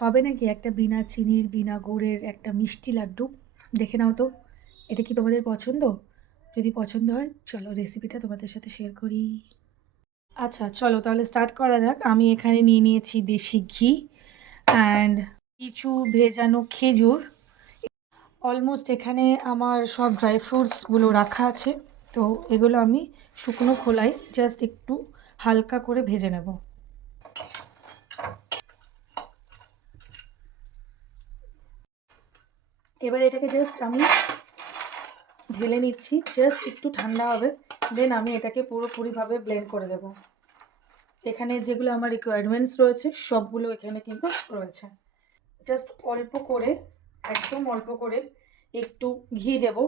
হবে নাকি একটা বিনা চিনির বিনা গুড়ের একটা মিষ্টি লাড্ডু? দেখে নাও তো, এটা কি তোমাদের পছন্দ? যদি পছন্দ হয় চলো রেসিপিটা তোমাদের সাথে শেয়ার করি। আচ্ছা চলো তাহলে স্টার্ট করা যাক। আমি এখানে নিয়ে নিয়েছি দেশি ঘি অ্যান্ড কিছু ভেজানো খেজুর। অলমোস্ট এখানে আমার সব ড্রাই ফ্রুটসগুলো রাখা আছে। তো এগুলো আমি শুকনো খোলায় জাস্ট একটু হালকা করে ভেজে নেব। এবার এটাকে জাস্ট আমি ঢেলে নিচ্ছি, জাস্ট একটু ঠান্ডা হবে, দেন আমি এটাকে পুরোপুরিভাবে ব্লেন্ড করে দেব। এখানে যেগুলো আমার রিকোয়ারমেন্টস রয়েছে সবগুলো এখানে কিন্তু রয়েছে। জাস্ট অল্প করে, একদম অল্প করে একটু ঘি দেব,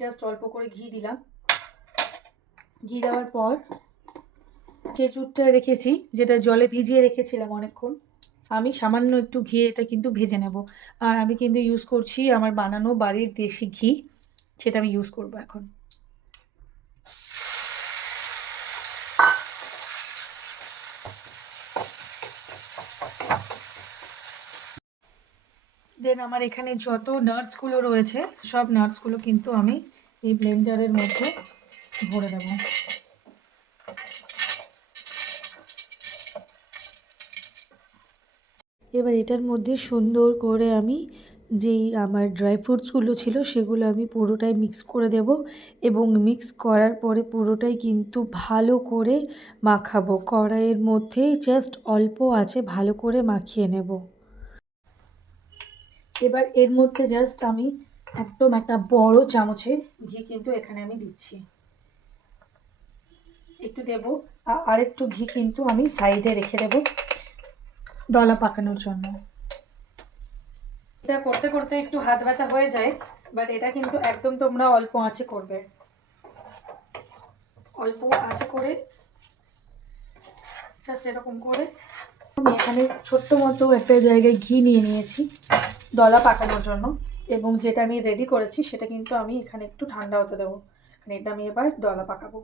জাস্ট অল্প করে ঘি দিলাম। ঘি দেওয়ার পর খেজুরটা রেখেছি, যেটা জলে ভিজিয়ে রেখেছিলাম অনেকক্ষণ, আমি সামান্য একটু ঘি এটা কিন্তু ভেজে নেব। আর আমি কিন্তু ইউজ করছি আমার বানানো বাড়ির দেশি ঘি, সেটা আমি ইউজ করব এখন। দেন আমার এখানে যত নাটসগুলো রয়েছে সব নাটসগুলো কিন্তু আমি এই ব্লেন্ডারের মধ্যে ভরে দেব। এবার এটার মধ্যে সুন্দর করে আমি যেই আমার ড্রাই ফ্রুটসগুলো ছিল সেগুলো আমি পুরোটাই মিক্স করে দেব, এবং মিক্স করার পরে পুরোটাই কিন্তু ভালো করে মাখাবো। কড়াইয়ের মধ্যেই জাস্ট অল্প আছে ভালো করে মাখিয়ে নেব। এবার এর মধ্যে জাস্ট আমি একদম একটা বড় চামচে ঘি কিন্তু এখানে আমি দিচ্ছি, একটু দেব। আর একটু ঘি কিন্তু আমি সাইডে রেখে দেব দলা পাকানোর জন্য। এটা করতে করতে একটু হাত ব্যথা হয়ে যায়, বাট এটা কিন্তু একদম তোমরা অল্প আঁচে করবে, অল্প আঁচে করে জাস্ট এরকম করে। আমি এখানে ছোট্ট মতো একটা জায়গায় ঘি নিয়ে নিয়েছি দলা পাকানোর জন্য, এবং যেটা আমি রেডি করেছি সেটা কিন্তু আমি এখানে একটু ঠান্ডা হতে দেবো। এটা আমি এবার দলা পাকাবো।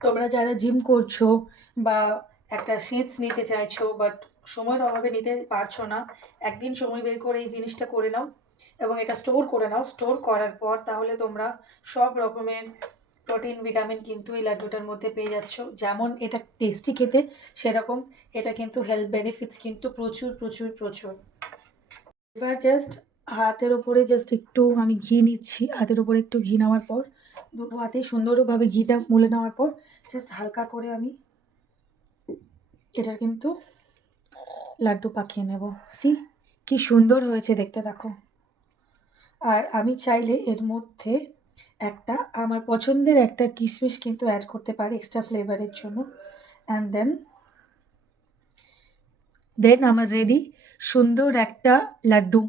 তোমরা যারা জিম করছো বা একটা শীটস নিতে চাইছো বাট সময়ের অভাবে নিতে পারছো না, একদিন সময় বের করে এই জিনিসটা করে নাও এবং এটা স্টোর করে নাও। স্টোর করার পর তাহলে তোমরা সব রকমের প্রোটিন ভিটামিন কিন্তু এই লাড্ডুটার মধ্যে পেয়ে যাচ্ছ। যেমন এটা টেস্টি খেতে, সেরকম এটা কিন্তু হেলথ বেনিফিটস কিন্তু প্রচুর প্রচুর প্রচুর। এবার জাস্ট হাতের ওপরে জাস্ট একটু আমি ঘি নিচ্ছি, হাতের ওপরে একটু ঘি নেওয়ার পর দুটো হাতেই সুন্দরভাবে ঘিটা মুলে নেওয়ার পর জাস্ট হালকা করে আমি এটার কিন্তু লাড্ডু পাকিয়ে নেব। সি কি সুন্দর হয়েছে দেখতে, দেখো। আর আমি চাইলে এর মধ্যে একটা আমার পছন্দের একটা কিশমিশ কিন্তু অ্যাড করতে পারি এক্সট্রা ফ্লেভারের জন্য। অ্যান্ড দেন আমার রেডি সুন্দর একটা লাড্ডু।